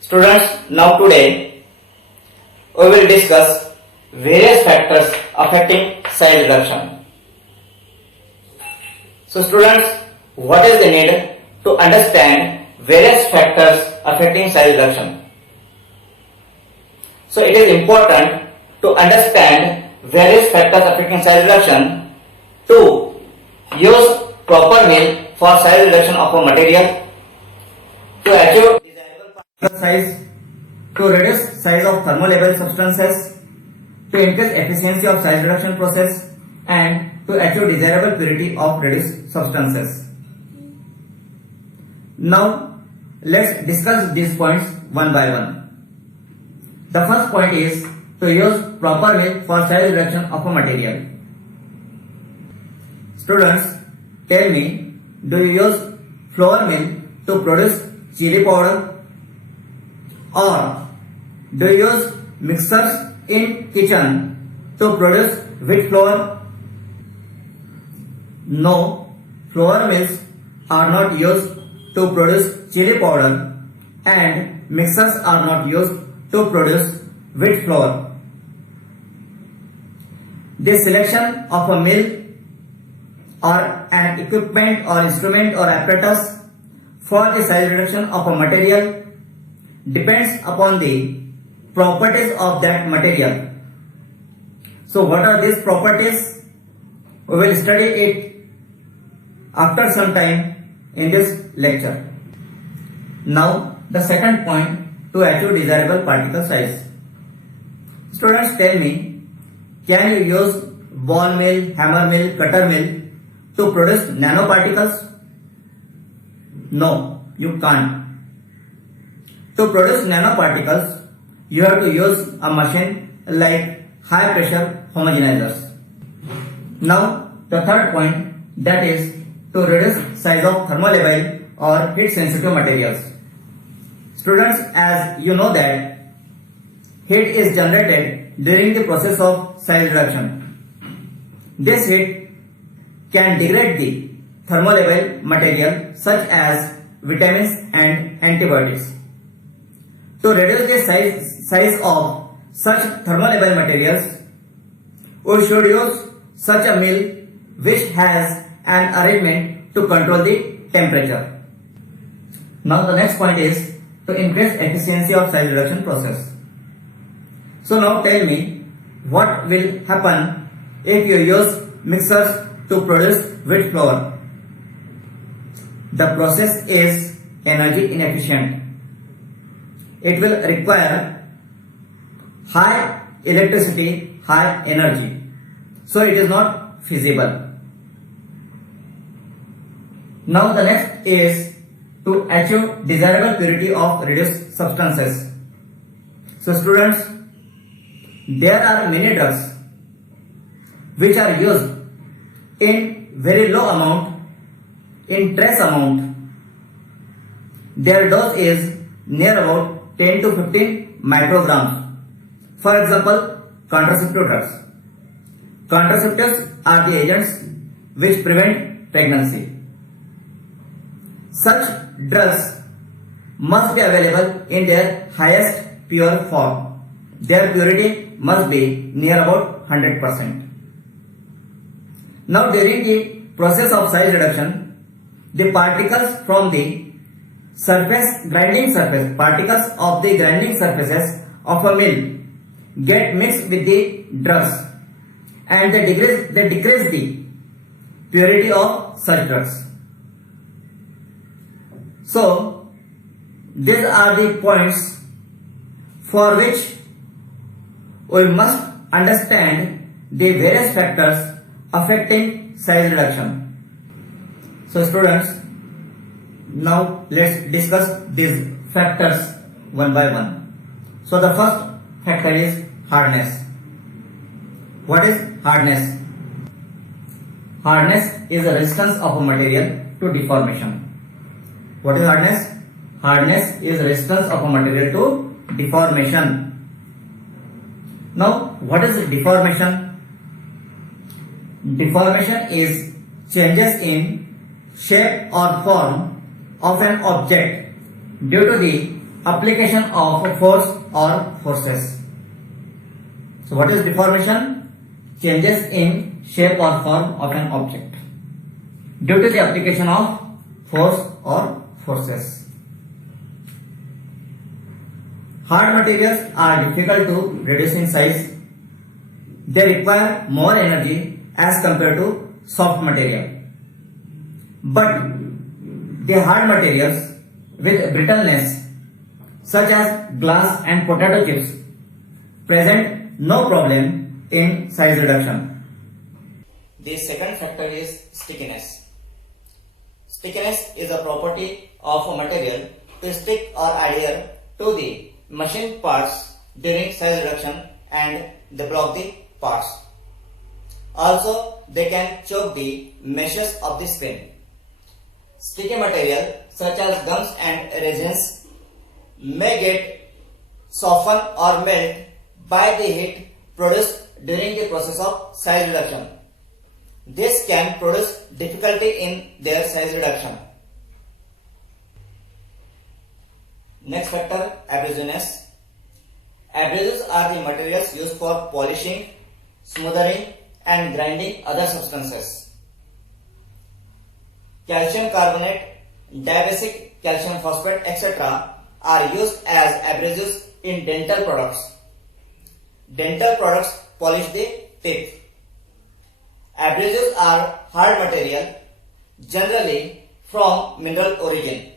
Students, now today we will discuss various factors affecting size reduction. So students, what is the need to understand various factors affecting size reduction? So it is important to understand various factors affecting size reduction to use proper mill for size reduction of a material, to achieve desirable particle size, to reduce size of thermolabile substances, to increase efficiency of size reduction process, and to achieve desirable purity of reduced substances. Now let's discuss these points one by one. The first point is to use proper mill for size reduction of a material. Students, tell me, do you use flour mill to produce chili powder, or do you use mixers in kitchen to produce wheat flour? No, flour mills are not used to produce chili powder and mixers are not used to produce wheat flour. The selection of a mill or an equipment or instrument or apparatus for the size reduction of a material depends upon the properties of that material. So what are these properties? We will study it after some time in this lecture. Now the second point, to achieve desirable particle size. Students, tell me, can you use ball mill, hammer mill, cutter mill to produce nanoparticles? No, you can't. To produce nanoparticles, you have to use a machine like high pressure homogenizers. Now the third point, that is to reduce size of thermolabile or heat sensitive materials. Students, as you know that heat is generated during the process of size reduction. This heat can degrade the thermolabile material such as vitamins and antibiotics. To reduce the size of such thermolabile materials, we should use such a mill which has an arrangement to control the temperature. Now the next point is to increase efficiency of size reduction process. So now tell me, what will happen if you use mixers to produce wheat flour? The process is energy inefficient. It will require high electricity, high energy. So it is not feasible. Now the next is to achieve desirable purity of reduced substances. So students, there are many drugs which are used in very low amount, in trace amount. Their dose is near about 10 to 15 micrograms. For example, contraceptive drugs. Contraceptives are the agents which prevent pregnancy. Such drugs must be available in their highest pure form. Their purity must be near about 100%. Now during the process of size reduction, the particles from the grinding surfaces of a mill get mixed with the drugs, and they decrease the purity of such drugs. So these are the points for which we must understand the various factors affecting size reduction. So students, now let's discuss these factors one by one. So the first factor is hardness. What is hardness? Hardness is the resistance of a material to deformation. What is hardness? Hardness is resistance of a material to deformation. Now, what is deformation? Deformation is changes in shape or form of an object due to the application of force or forces. So what is deformation? Changes in shape or form of an object due to the application of force or forces. Hard materials are difficult to reduce in size. They require more energy as compared to soft material. But the hard materials with brittleness such as glass and potato chips present no problem in size reduction. The second factor is stickiness. Stickiness is a property of a material to stick or adhere to the machine parts during size reduction and they block the parts. Also, they can choke the meshes of the screen. Sticky material such as gums and resins may get softened or melt by the heat produced during the process of size reduction. This can produce difficulty in their size reduction. Next factor, abrasiveness. Abrasives are the materials used for polishing, smoothing and grinding other substances. Calcium carbonate, diabasic calcium phosphate, etc. are used as abrasives in dental products. Dental products polish the teeth. Abrasives are hard material, generally from mineral origin.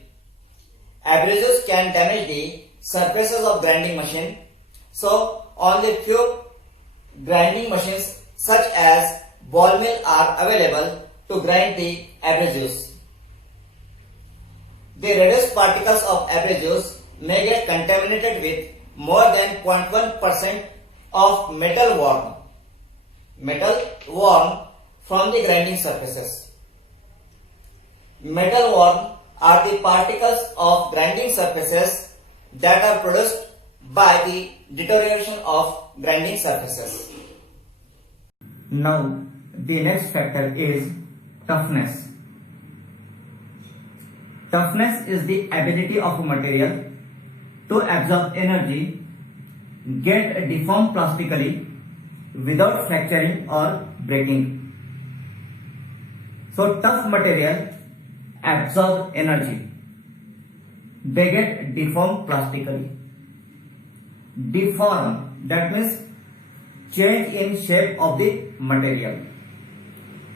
Abrasives can damage the surfaces of grinding machine, so only few grinding machines such as ball mill are available to grind the abrasives. The reduced particles of abrasives may get contaminated with more than 0.1% of metal worn from the grinding surfaces. Metal worn are the particles of grinding surfaces that are produced by the deterioration of grinding surfaces. Now, the next factor is toughness. Toughness is the ability of a material to absorb energy, get deformed plastically without fracturing or breaking. So tough material absorb energy. They get deformed plastically. Deform, that means change in shape of the material.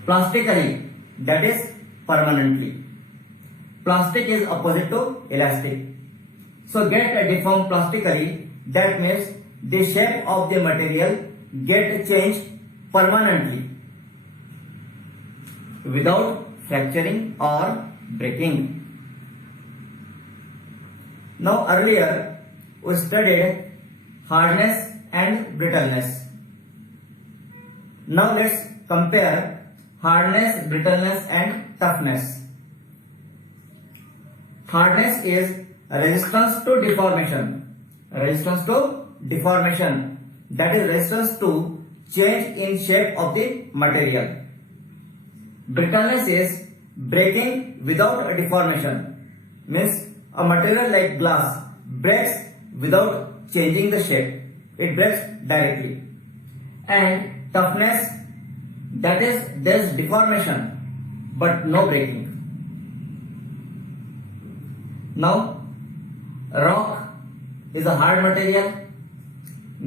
Plastically, that is permanently. Plastic is opposite to elastic. So get deformed plastically, that means the shape of the material get changed permanently without fracturing or breaking. Now earlier we studied hardness and brittleness. Now let's compare hardness, brittleness and toughness. Hardness is resistance to deformation. Resistance to deformation, that is resistance to change in shape of the material. Brittleness is breaking without deformation, means a material like glass breaks without changing the shape, it breaks directly. And toughness, that is there is deformation but no breaking. Now rock is a hard material,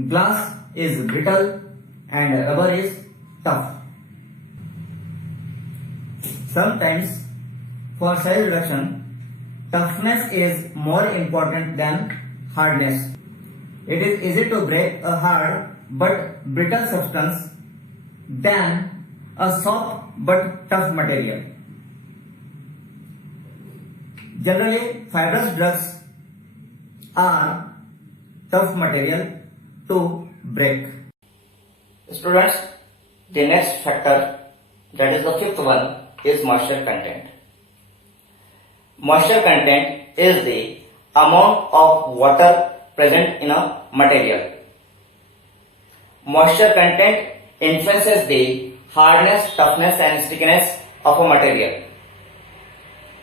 glass is brittle and rubber is tough. Sometimes for size reduction, toughness is more important than hardness. It is easy to break a hard but brittle substance than a soft but tough material. Generally, fibrous drugs are tough material to break. Students, the next factor, that is the fifth one, is moisture content. Moisture content is the amount of water present in a material. Moisture content influences the hardness, toughness and stickiness of a material.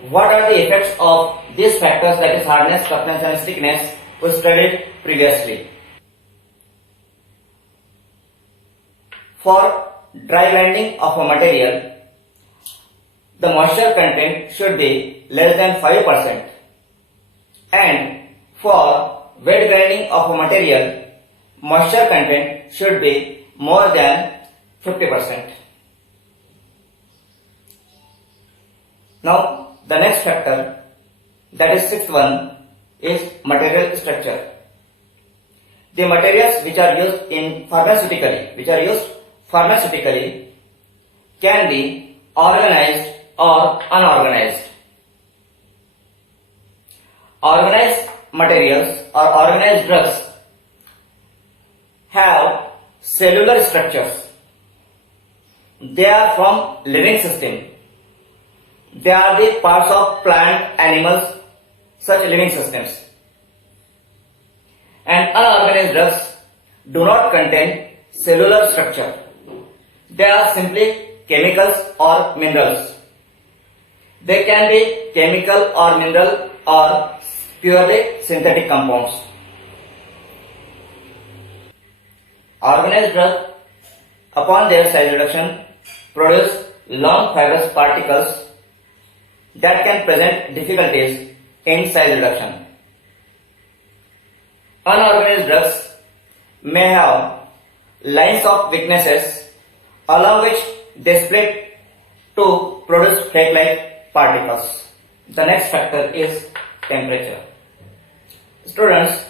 What are the effects of these factors, that is hardness, toughness and stickiness, we studied previously. For dry grinding of a material, the moisture content should be less than 5%, and for wet grinding of a material, moisture content should be more than 50%. Now the next factor, that is sixth one, is material structure. The materials which are used pharmaceutically can be organized or unorganized. Organized materials or organized drugs have cellular structures. They are from living system. They are the parts of plant, animals, such living systems. And unorganized drugs do not contain cellular structure. They are simply chemicals or minerals. They can be chemical or mineral or purely synthetic compounds. Organized drugs, upon their size reduction, produce long fibrous particles that can present difficulties in size reduction. Unorganized drugs may have lines of weaknesses along which they split to produce flake-like particles. The next factor is temperature. Students,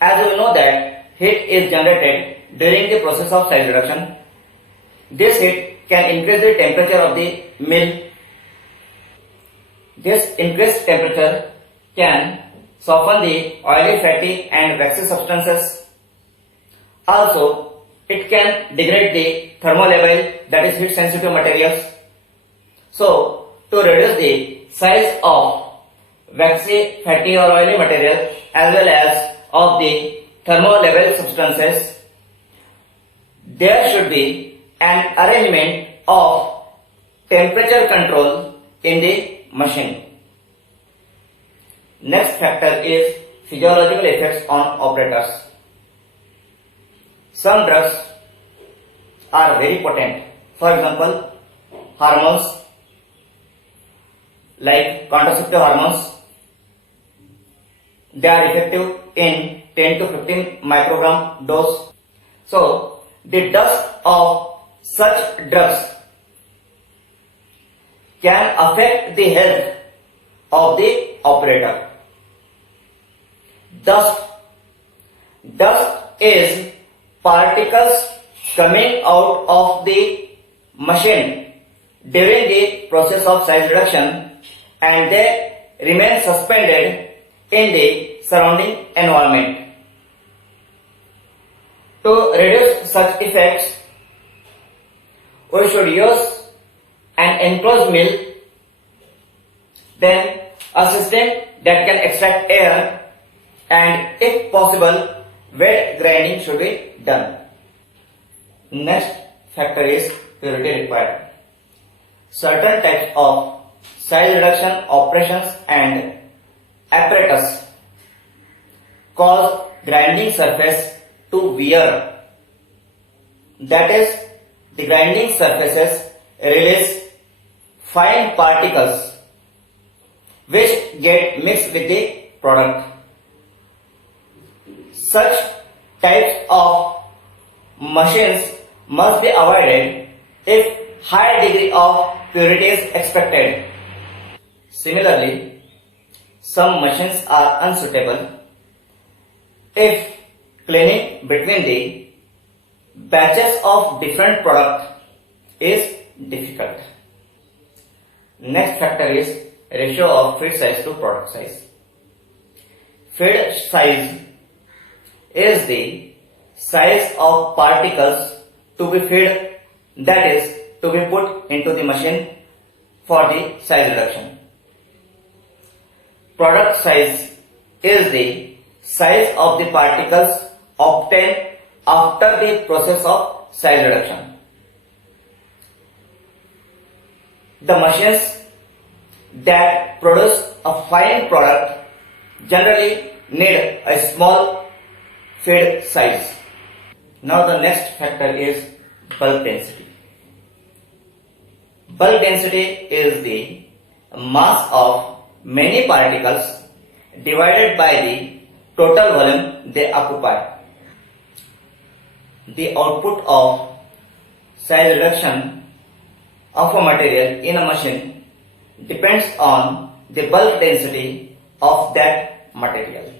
as we know that heat is generated during the process of size reduction, this heat can increase the temperature of the mill. This increased temperature can soften the oily, fatty and waxy substances. Also, it can degrade the thermolabile, that is heat sensitive materials. So, to reduce the size of waxy, fatty or oily material as well as of the thermolabile substances, there should be an arrangement of temperature control in the machine. Next factor is physiological effects on operators. Some drugs are very potent. For example, hormones like contraceptive hormones, they are effective in 10 to 15 microgram dose. So, the dust of such drugs can affect the health of the operator. Dust is particles coming out of the machine during the process of size reduction, and they remain suspended in the surrounding environment. To reduce such effects, we should use an enclosed mill, then a system that can extract air, and if possible, wet grinding should be done. Next factor is purity required. Certain types of size reduction operations and apparatus cause grinding surface to wear. That is, the grinding surfaces release fine particles which get mixed with the product. Such types of machines must be avoided if high degree of purity is expected. Similarly, some machines are unsuitable if cleaning between the batches of different product is difficult. Next factor is ratio of feed size to product size. Feed size is the size of particles to be fed, that is, to be put into the machine for the size reduction. Product size is the size of the particles obtained after the process of size reduction. The machines that produce a fine product generally need a small feed size. Now the next factor is bulk density. Bulk density is the mass of many particles divided by the total volume they occupy. The output of size reduction of a material in a machine depends on the bulk density of that material.